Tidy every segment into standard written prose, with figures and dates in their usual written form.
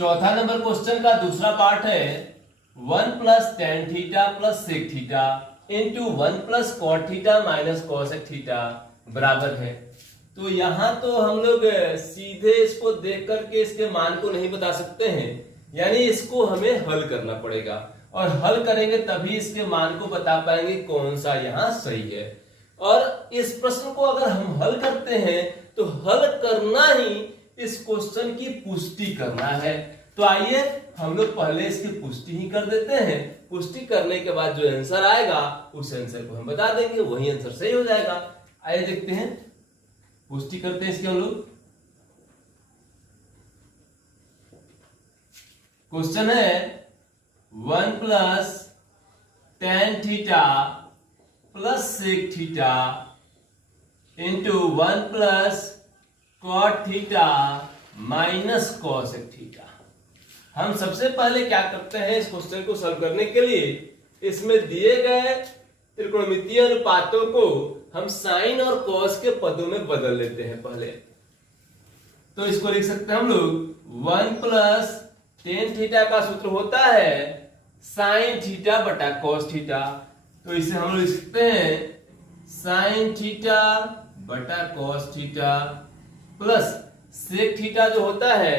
चौथा number question का दूसरा पार्ट है 1 plus tan theta plus sec theta into 1 plus cot theta minus cosec theta बराबर है। तो यहाँ तो हम लोग सीधे इसको देख करके इसके मान को नहीं बता सकते हैं, यानी इसको हमें हल करना पड़ेगा और हल करेंगे तभी इसके मान को बता पाएंगे कौन सा यहाँ सही है। और इस प्रश्न को अगर हम हल करते हैं तो हल करना ही इस क्वेश्चन की पुष्टि करना है। तो आइए हम लोग पहले इसकी पुष्टि ही कर देते हैं। पुष्टि करने के बाद जो आंसर आएगा उस आंसर को हम बता देंगे, वही आंसर सही हो जाएगा। आइए देखते हैं, पुष्टि करते हैं इसके हम लोग। क्वेश्चन है 1 plus tan theta plus sec theta into 1 plus cot theta minus cosec theta. हम सबसे पहले क्या करते हैं, इस क्वेश्चन को सॉल्व करने के लिए इसमें दिए गए त्रिकोणमितीय अनुपातों को हम साइन और कॉस के पदों में बदल लेते हैं पहले। तो इसको लिख सकते हैं हम लोग 1 प्लस टेन थीटा का सूत्र होता है साइन थीटा बटा कॉस थीटा। तो इसे हम लोग लिख सकते हैं साइन थीटा बटा cos theta plus sec theta जो होता है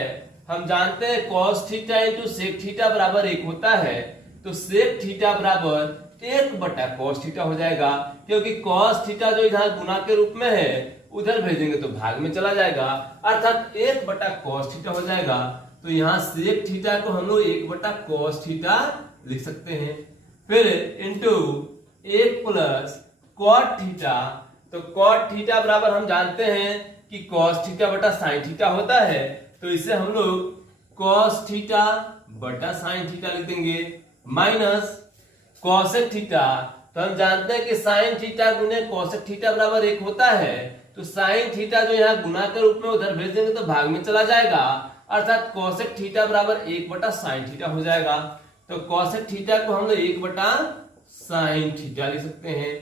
हम जानते हैं cos theta into sec theta बराबर 1 होता है। तो सेक थीटा बराबर 1 बटा कॉस थीटा हो जाएगा, क्योंकि कॉस थीटा जो इधर गुना के रूप में है उधर भेजेंगे तो भाग में चला जाएगा, अर्थात 1 बटा कॉस थीटा हो जाएगा। तो यहाँ सेक थीटा को हम लोग 1 बटा कॉस थीटा लिख सकते हैं। फिर इंटू 1 प्लस कॉट थीटा। तो कॉट थीटा बराबर हम जानते हैं कि कॉस थीटा बटा साइन थीटा होता है। तो इसे हम लोग कॉस थीटा बटा साइन थीटा लिख देंगे माइनस कॉसेक थीटा। तो हम जानते हैं कि साइन थीटा गुने कॉसेक थीटा बराबर 1 होता है। तो साइन थीटा जो यहाँ गुना के रूप में उधर भेज देंगे तो भाग में चला जाएगा, अर्थात कॉसेक थीटा बराबर 1 बटा साइन थीटा हो जाएगा। तो कॉसेक थीटा को हम लोग 1 बटा साइन थीटा लिख सकते हैं।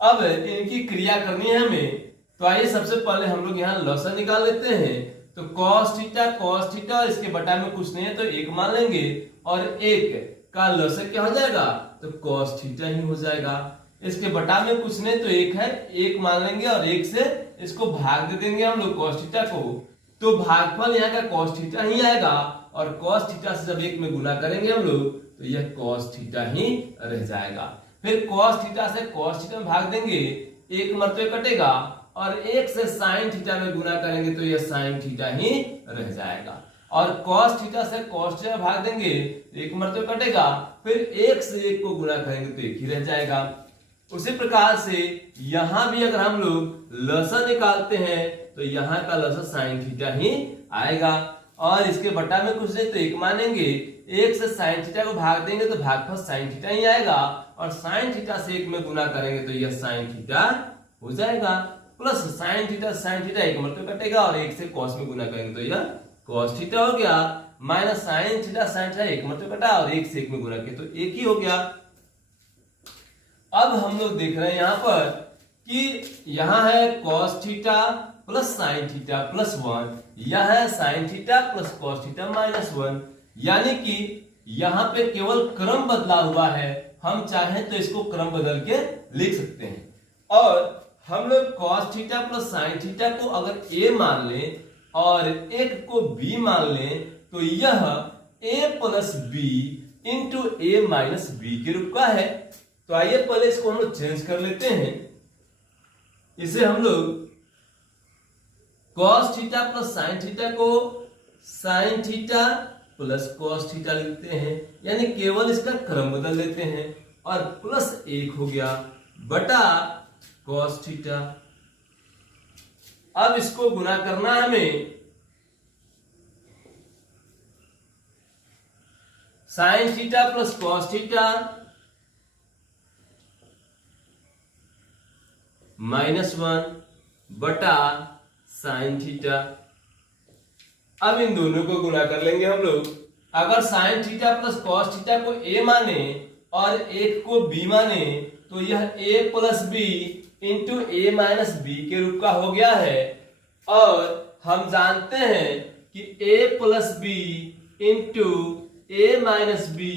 अब इनकी क्रिया करनी है हमें, तो आइए सबसे पहले हम लोग यहाँ लॉसन निकाल लेते हैं। तो cos थीटा और इसके बटा में कुछ नहीं है तो 1 मान लेंगे, और 1 का लॉसन क्या हो जाएगा, तो cos थीटा ही हो जाएगा। इसके बटा में कुछ नहीं तो 1 है, 1 मान लेंगे और 1 से इसको भाग दे देंगे हम लोग cos थीटा को। तो भागफल यहाँ का cos थीटा ही आएगा, और cos थीटा से जब 1 में गुना करेंगे हम लोग तो यह cos थीटा ही रह जाएगा। फिर cos थीटा से cos थीटा में भाग देंगे, 1 मरते कटेगा, और 1 से साइन थीटा में गुना करेंगे तो यह साइन थीटा ही रह जाएगा। और cos थीटा से cos थीटा में भाग देंगे, 1 मरते कटेगा, फिर 1 से 1 को गुना करेंगे तो 1 ही रह जाएगा। उसी प्रकार से यहां भी अगर हम लोग लसन निकालते हैं तो यहाँ का लसन साइन थीटा ही आएगा, और इसके बटा में कुछ नहीं तो 1 मानेंगे, 1 से साइन थीटा को भाग देंगे तो भागफल साइन थीटा ही आएगा, और साइन थीटा से 1 में गुना करेंगे तो यह साइन थीटा हो जाएगा, प्लस साइन थीटा 1 मतलब कटेगा, और 1 से कॉस में गुना करेंगे तो यह कॉस थीटा हो गया, माइनस साइन थीटा 1 मतलब कटा, और 1 से 1 में गुना किया तो 1 ही हो गया। अब हम लोग देख रहे हैं यहाँ पर कि यहाँ है cos theta plus sine theta plus 1, यह है sine theta plus cos theta minus 1, यानी कि यहाँ पे केवल क्रम बदला हुआ है। हम चाहें तो इसको क्रम बदल के लिख सकते हैं, और हम लोग cos theta plus sine theta को अगर a मान लें और 1 को b मान लें तो यह a plus B into a minus B के रूप का है। तो आइए पहले इसको हम लोग चेंज कर लेते हैं। इसे हम लोग cos theta plus sine theta को sine theta plus cos theta लिखते हैं, यानी केवल इसका क्रम बदल लेते हैं, और प्लस 1 हो गया बटा cos थीटा। अब इसको गुना करना है हमें, sign theta plus cos theta -1 बटा साइन थीटा। अब इन दोनों को गुना कर लेंगे हम लोग। अगर sign theta plus cos theta को a माने और 1 को b माने तो यह a plus B into a minus B के रूप का हो गया है। और हम जानते हैं कि a plus B into A minus B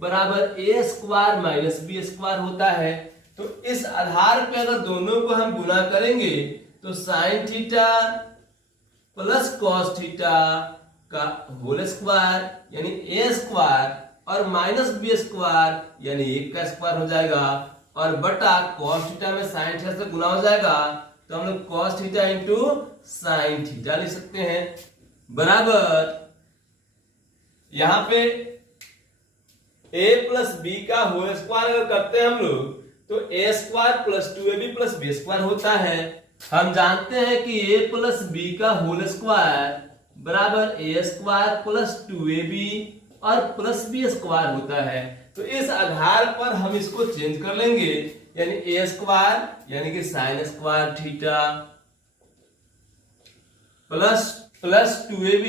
बराबर A square minus B square होता है। तो इस आधार पे अगर दोनों को हम गुना करेंगे तो sine theta plus cos theta का होल स्क्वायर यानी ए स्क्वायर और माइनस बी स्क्वायर यानी 1 का स्क्वायर हो जाएगा, और बटा कॉस थीटा में साइन थीटा से गुना हो जाएगा, तो हम लोग cos theta into sine theta लिख सकते हैं, बराबर यहां पे a प्लस बी का होल स्क्वायर अगर करते हैं हम लोग तो A square plus 2ab plus B square होता है। हम जानते हैं कि a प्लस बी का होल स्क्वायर बराबर ए स्क्वायर प्लस 2ab और प्लस बी स्क्वायर होता है। तो इस आधार पर हम इसको चेंज कर लेंगे, यानी ए स्क्वायर यानी कि sine square theta plus 2ab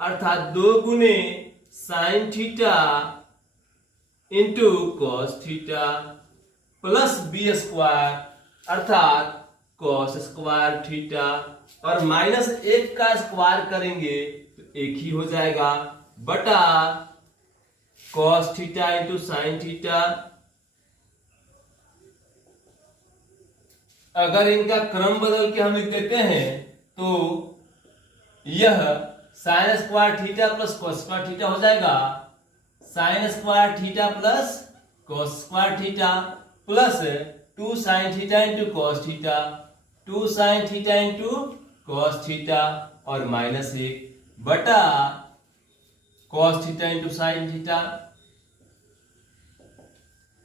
अर्थात 2 गुने sine theta into cos theta plus B square अर्थात कॉस स्क्वायर थीटा, और माइनस 1 का स्क्वायर करेंगे तो 1 ही हो जाएगा, बटा cos theta into sine theta. अगर इनका क्रम बदल के हम लिख देते हैं तो यह sine square theta plus cos square theta हो जाएगा, sine square theta plus cos square theta plus 2 sign theta into cos theta, 2 sign theta into cos theta और माइनस 1 बटा cos theta into sine theta.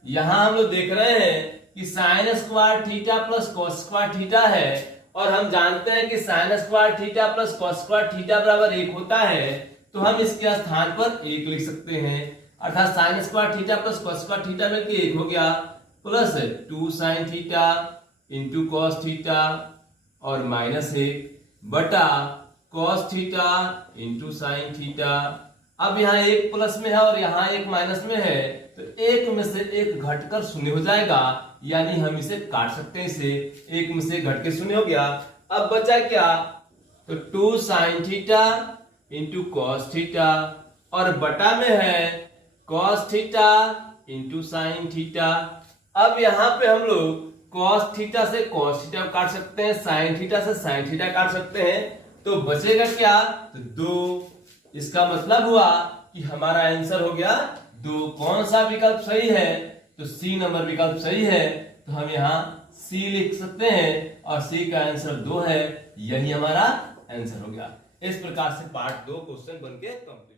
यहां हम लोग देख रहे हैं कि sine square theta plus cos square theta है, और हम जानते हैं कि sine square theta plus cos square theta बराबर 1 होता है, तो हम इसके स्थान पर 1 लिख सकते हैं, अर्थात sine square theta plus cos square theta मिलकर 1 हो गया, plus 2 sign theta into cos theta और माइनस 1 बटा cos theta into sine theta. अब यहाँ 1 प्लस में है और यहाँ 1 माइनस में है, तो 1 में से 1 घटकर 0 हो जाएगा, यानी हम इसे काट सकते हैं, इसे 1 में से घट के 0 हो गया। अब बचा क्या, तो 2 sign theta into cos theta और बटा में है cos theta into sine theta. अब यहाँ पे हम लोग कॉस थीटा से कॉस थीटा काट सकते हैं, साइन थीटा से साइन थीटा काट सकते हैं, तो बचेगा क्या, तो 2। इसका मतलब हुआ कि हमारा आंसर हो गया 2। कौन सा विकल्प सही है, तो सी नंबर विकल्प सही है, तो हम यहाँ सी लिख सकते हैं और सी का आंसर 2 है, यही हमारा आंसर हो गया। इस प्रकार से पार्ट 2 क्वेश्चन बनके कंप्लीट।